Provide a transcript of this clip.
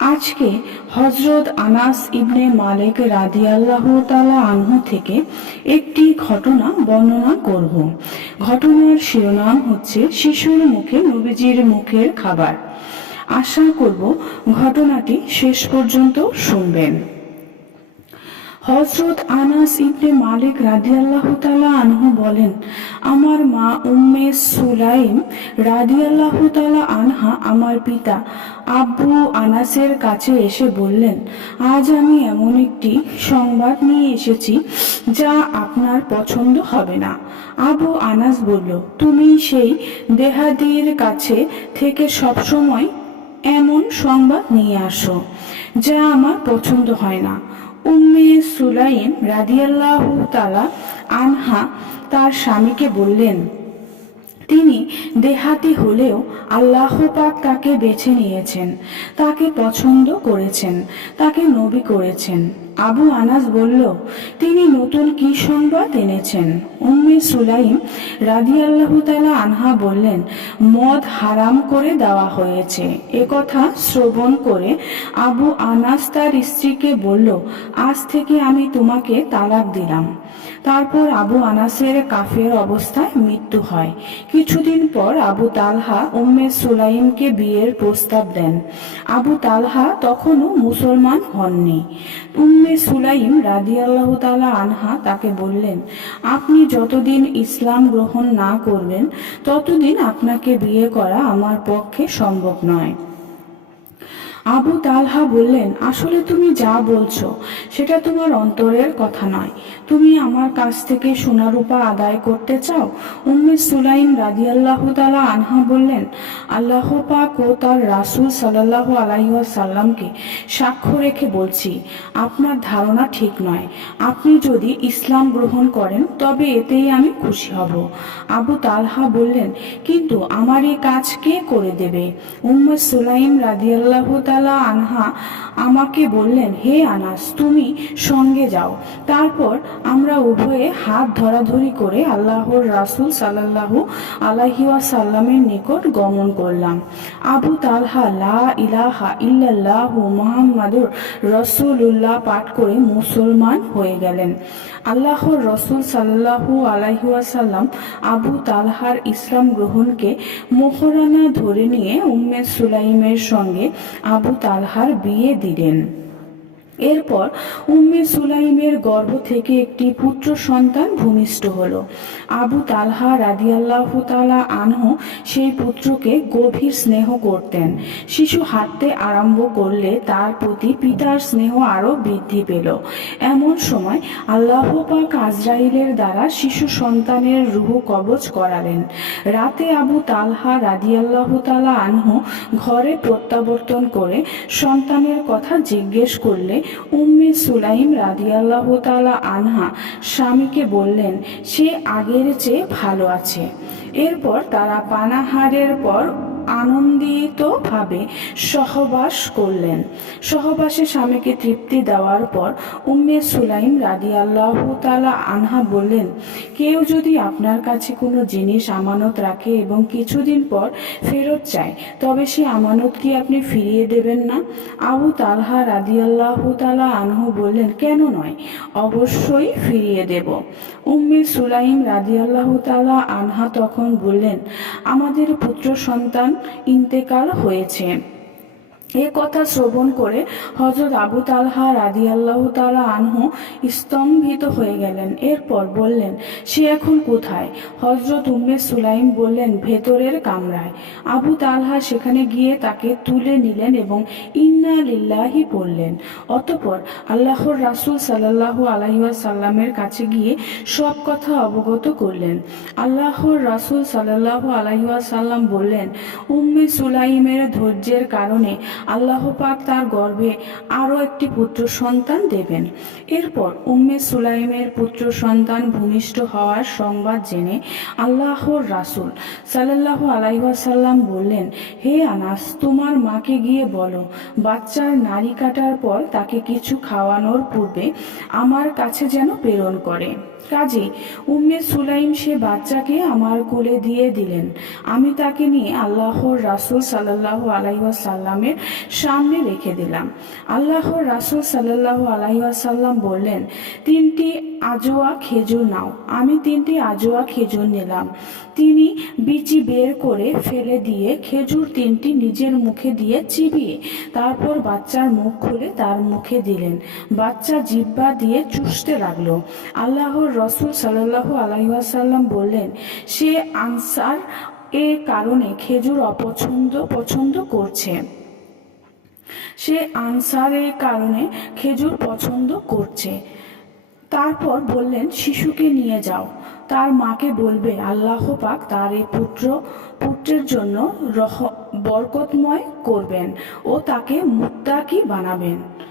আজকে হজরত আনাস ইবনে মালিক রাদিয়াল্লাহ তালা আনহু থেকে একটি ঘটনা বর্ণনা করব। ঘটনার শিরোনাম হচ্ছে শিশুর মুখে নবীজির মুখের খাবার। আশা করব ঘটনাটি শেষ পর্যন্ত শুনবেন। হজরত আনাস ইবনে মালিক রাদিয়াল্লাহ তালা আনহু বলেন, আমার মা উম্মে সুলাইম রাদিয়াল্লাহ তালা আনহা আমার পিতা আব্বু আনাসের কাছে এসে বললেন, আজ আমি এমন একটি সংবাদ নিয়ে এসেছি যা আপনার পছন্দ হবে না। আবু আনাস বলল, তুমি সেই দেহাদির কাছে থেকে সবসময় এমন সংবাদ নিয়ে আসো যা আমার পছন্দ হয় না। উম্মে সুলাইম রাদিয়াল্লাহ তালা আনহা তার স্বামীকে বললেন, তিনি দেহাতি হলেও আল্লাহ পাক তাকে বেছে নিয়েছেন, তাকে পছন্দ করেছেন, তাকে নবী করেছেন। আবু আনাস বলল, তিনি নতুন কি সংবাদ এনেছেন? উম্মে সুলাইম রাদিয়াল্লাহু তালা আনহা বললেন, মদ হারাম করে দেওয়া হয়েছে। একথা কথা শ্রবণ করে আবু আনাস তার স্ত্রীকে বলল, আজ থেকে আমি তোমাকে তালাক দিলাম। তারপর আবু আনাসের কাফের অবস্থায় মৃত্যু হয়। কিছুদিন পর আবু তালহা উম্মে সুলাইমকে বিয়ের প্রস্তাব দেন। আবু তালহা তখনও মুসলমান হননি। উম্মে সুলাইম রাদিয়াল্লাহ তালা আনহা তাকে বললেন, আপনি যতদিন ইসলাম গ্রহণ না করবেন, ততদিন আপনাকে বিয়ে করা আমার পক্ষে সম্ভব নয়। আবু তালহা বললেন, আসলে তুমি যা বলছো, সেটা তোমার অন্তরের কথা নয়। তুমি আমার কাছ থেকে সোনারূপা আদায় করতে চাও? উম্মে সুলাইম রাজিয়াল্লাহ তালা আনহা বললেন আল্লাহ পাক ও তার রাসূল সাল্লাল্লাহু আলাইহি সাল্লামকে সাক্ষ্য রেখে বলছি, আপনার ধারণা ঠিক নয়। আপনি যদি ইসলাম গ্রহণ করেন, তবে এতেই আমি খুশি হব। আবু তালহা বললেন, কিন্তু আমার এই কাজ কে করে দেবে? উম্মে সুলাইম রাদিয়াল্লাহু তালা আনহা আমাকে বললেন, হে আনাস, তুমি সঙ্গে যাও। তারপর আমরা উভয়ে হাত ধরাধরি করে আল্লাহর রাসূল সাল্লাল্লাহু আলাইহি সাল্লামের নিকট গমন করলাম আবু তালহা লা ইলাহা ইল্লাল্লাহ মুহাম্মাদুর রাসূলুল্লাহ পাঠ করে মুসলমান হয়ে গেলেন। আল্লাহর রসুল সাল্লাহু আলাইহাসাল্লাম আবু তালহার ইসলাম গ্রহণকে মোহরানা ধরে নিয়ে উম্মে সুলাইমের সঙ্গে আবু তালহার বিয়ে দিলেন। এরপর উম্মে সুলাইমের গর্ভ থেকে একটি পুত্র সন্তান ভূমিষ্ঠ হল। আবু তালহা রাদিয়াল্লাহ তালা আনহু সেই পুত্রকে গভীর স্নেহ করতেন। শিশু হাঁটতে আরম্ভ করলে তার প্রতি পিতার স্নেহ আরও বৃদ্ধি পেল। এমন সময় আল্লাহ পাক আজরাইলের দ্বারা শিশু সন্তানের রুহ কবচ করালেন। রাতে আবু তালহা রাদিয়াল্লাহ তালা আনহু ঘরে প্রত্যাবর্তন করে সন্তানের কথা জিজ্ঞেস করলে উম্মে সুলাইম রাদিয়াল্লাহ তালা আনহা স্বামীকে বললেন, সে আগের চেয়ে ভালো আছে। এরপর তারা পানাহারের পর আনন্দিতভাবে সহবাস করলেন। সহবাসে স্বামীকে তৃপ্তি দেওয়ার পর উম্মে সুলাইম রাদি আল্লাহ তালা আনহা বললেন, কেউ যদি আপনার কাছে কোনো জিনিস আমানত রাখে এবং কিছুদিন পর ফেরত চায়, তবে সেই আমানত কি আপনি ফিরিয়ে দেবেন না? আবু তালহা রাদি আল্লাহ তালা আনহু বললেন, কেন নয়, অবশ্যই ফিরিয়ে দেব। উম্মে সুলাইম রাদি আল্লাহ তালা আনহা তখন বললেন, আমাদের পুত্র সন্তান ইন্তেকাল হয়েছে। এ কথা শ্রবণ করে হজরত আবু তালহা রাদি আল্লাহ তালা আনহু স্তম্ভিত হয়ে গেলেন। এরপর বললেন, সে এখন কোথায়? হজরত উম্মে সুলাইম বললেন, ভেতরের কামরায়। আবু তালহা সেখানে গিয়ে তাকে তুলে নিলেন এবং ইন্না লিল্লাহি পড়লেন অতপর আল্লাহর রাসুল সাল্লাহু আলহিয়া সাল্লামের কাছে গিয়ে সব কথা অবগত করলেন। আল্লাহর রাসুল সাল্লাহু আলহিয়া সাল্লাম বললেন, উম্মে সুলাইমের ধৈর্যের কারণে আল্লাহ পাক তার গর্ভে আরও একটি পুত্র সন্তান দেবেন। এরপর উম্মে সুলাইমের পুত্র সন্তান ভূমিষ্ঠ হওয়ার সংবাদ জেনে আল্লাহর রাসূল সাল্লাল্লাহু আলাইসাল্লাম বললেন, হে আনাস, তোমার মাকে গিয়ে বলো, বাচ্চার নারী কাটার পর তাকে কিছু খাওয়ানোর পূর্বে আমার কাছে যেন প্রেরণ করে। কাজে উম্মে সুলাইম সে বাচ্চাকে আমার কোলে দিয়ে দিলেন। আমি তাকে নিয়ে আল্লাহর রাসূল সাল্লাল্লাহু আলাইসাল্লামের সামনে রেখে দিলাম। আল্লাহর রাসূল সাল্লাল্লাহু আলাইসাল্লাম বললেন, তিনটি আজোয়া খেজুর নাও। আমি তিনটি আজোয়া খেজুর নিলাম। তিনি বিচি বের করে ফেলে দিয়ে খেজুর তিনটি নিজের মুখে দিয়ে চিবিয়ে তারপর বাচ্চার মুখ খুলে তার মুখে দিলেন। বাচ্চা জিব্বা দিয়ে চুষতে লাগল। আল্লাহর রসুল সাল্লাল্লাহু আলাইসাল্লাম বললেন, সে আনসার এ কারণে খেজুর অপছন্দ পছন্দ করছে। সে আনসারের কারণে খেজুর পছন্দ করছে। তারপর বললেন, শিশুকে নিয়ে যাও। তার মাকে বলবে, আল্লাহ পাক তার এই পুত্র, পুত্রের জন্য রহ, বরকতময় করবেন ও তাকে মুত্তাকি বানাবেন।